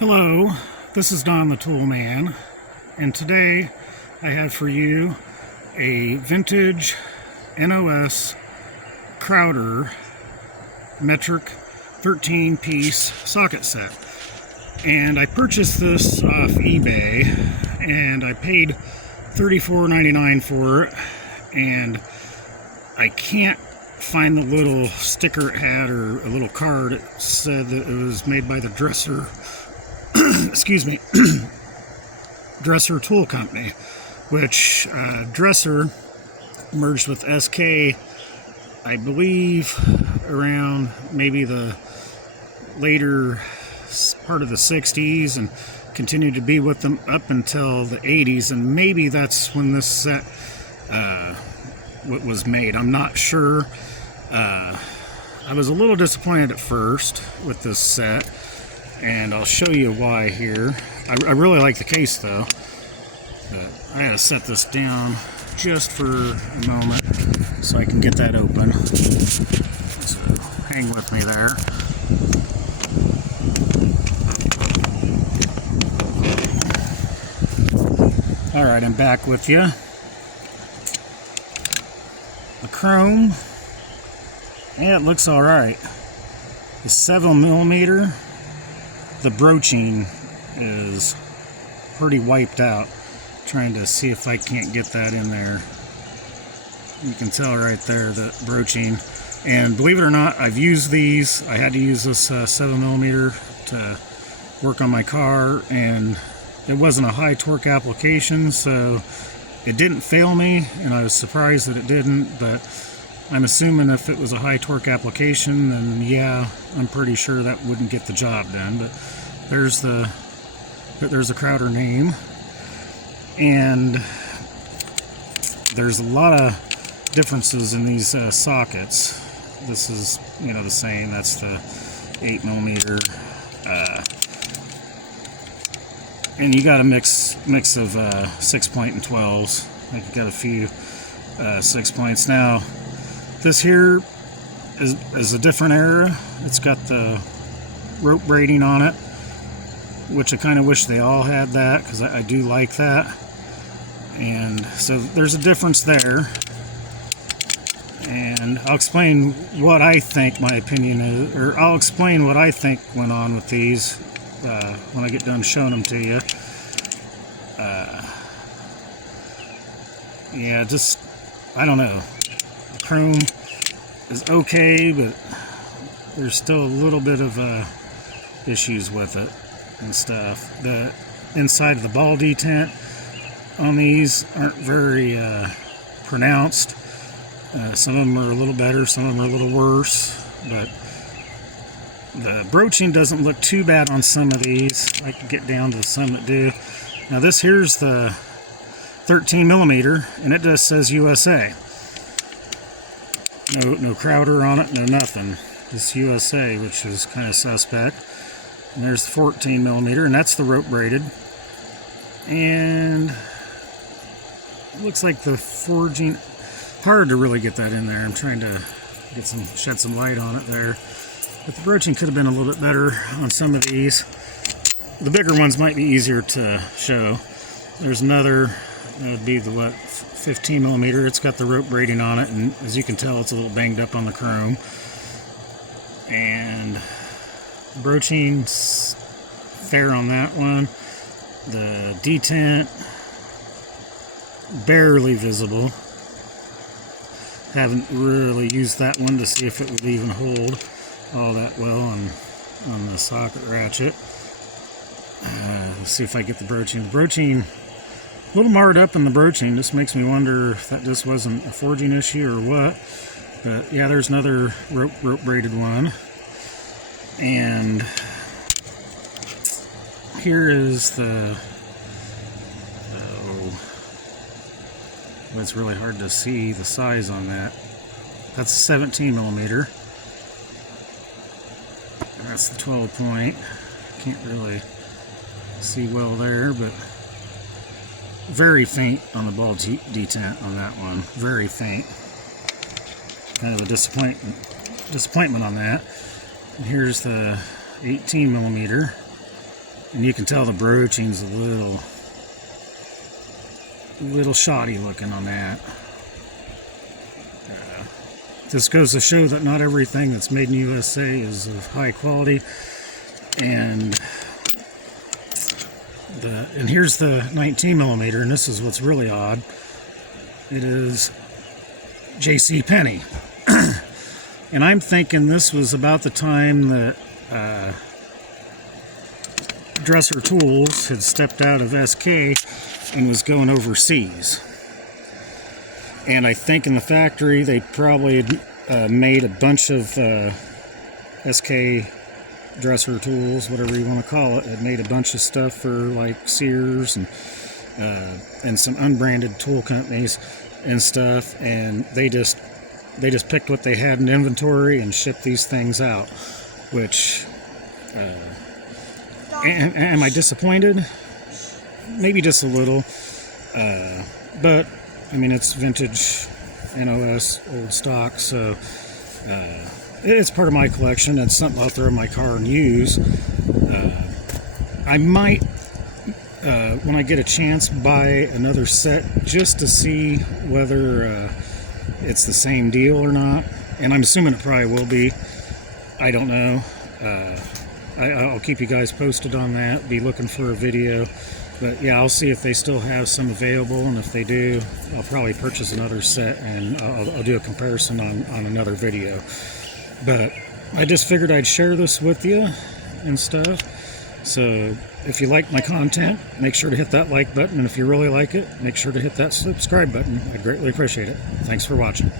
Hello, this is Don the Tool Man, and today I have for you a vintage NOS Kraeuter metric 13-piece socket set. And I purchased this off eBay, and I paid $34.99 for it, and I can't find the little sticker it had or a little card that said that it was made by the Dresser excuse me, Dresser Tool Company, which Dresser merged with SK, I believe, around maybe the later part of the 60s, and continued to be with them up until the 80s, and maybe that's when this set was made. I'm not sure. I was a little disappointed at first with this set, and I'll show you why here. I really like the case though, but I gotta set this down just for a moment so I can get that open. So hang with me there. Alright, I'm back with you. The chrome, yeah, it looks alright. The 7mm, the broaching is pretty wiped out. Trying to see if I can't get that in there. You can tell right there the broaching. And believe it or not, I've used these. I had to use this 7mm to work on my car, and it wasn't a high torque application, so it didn't fail me, and I was surprised that it didn't. But I'm assuming if it was a high torque application, then yeah, I'm pretty sure that wouldn't get the job done. But there's the Kraeuter name, and there's a lot of differences in these sockets. This is, the same. That's the 8mm, and you got a mix of 6-point and 12s. I think you got a few 6-points now. This here is a different era. It's got the rope braiding on it, which I kind of wish they all had that, because I do like that. And so there's a difference there. And I'll explain what I think my opinion is, or I'll explain what I think went on with these when I get done showing them to you. Yeah, just, I don't know. The chrome is okay, but there's still a little bit of issues with it and stuff. The inside of the ball detent on these aren't very pronounced. Some of them are a little better, some of them are a little worse, but the broaching doesn't look too bad on some of these. I can get down to some that do. Now this here's the 13mm, and it just says USA. No Kraeuter on it, no nothing. Just USA, which is kind of suspect. And there's the 14mm, and that's the rope braided. And it looks like the forging, hard to really get that in there. I'm trying to shed some light on it there. But the broaching could have been a little bit better on some of these. The bigger ones might be easier to show. There's another, that would be the 15mm. It's got the rope braiding on it, and as you can tell, it's a little banged up on the chrome. And broaching's fair on that one. The detent, barely visible. Haven't really used that one to see if it would even hold all that well on the socket ratchet. Let's see if I get the broaching. The broaching, a little marred up in the broaching. Just makes me wonder if that just wasn't a forging issue or what. But yeah, there's another rope braided one. And here is the, it's really hard to see the size on that. That's 17mm. That's the 12-point. Can't really see well there, but very faint on the ball detent on that one. Very faint. Kind of a disappointment on that. And here's the 18mm. And you can tell the broaching's a little shoddy looking on that. This goes to show that not everything that's made in USA is of high quality. And here's the 19 millimeter, and this is what's really odd. It is J.C. Penney. And I'm thinking this was about the time that Dresser Tools had stepped out of SK and was going overseas. And I think in the factory they probably made a bunch of SK Dresser Tools, whatever you want to call it. It made a bunch of stuff for like Sears and some unbranded tool companies and stuff, and they just picked what they had in inventory and shipped these things out. Which am I disappointed? Maybe just a little, but I mean, it's vintage NOS old stock, so it's part of my collection. It's something I'll throw in my car and use. I might, when I get a chance, buy another set just to see whether it's the same deal or not. And I'm assuming it probably will be. I don't know. I'll keep you guys posted on that. Be looking for a video. But yeah, I'll see if they still have some available, and if they do, I'll probably purchase another set, and I'll do a comparison on another video. But I just figured I'd share this with you and stuff. So if you like my content, make sure to hit that like button, and if you really like it, make sure to hit that subscribe button. I'd greatly appreciate it. Thanks for watching.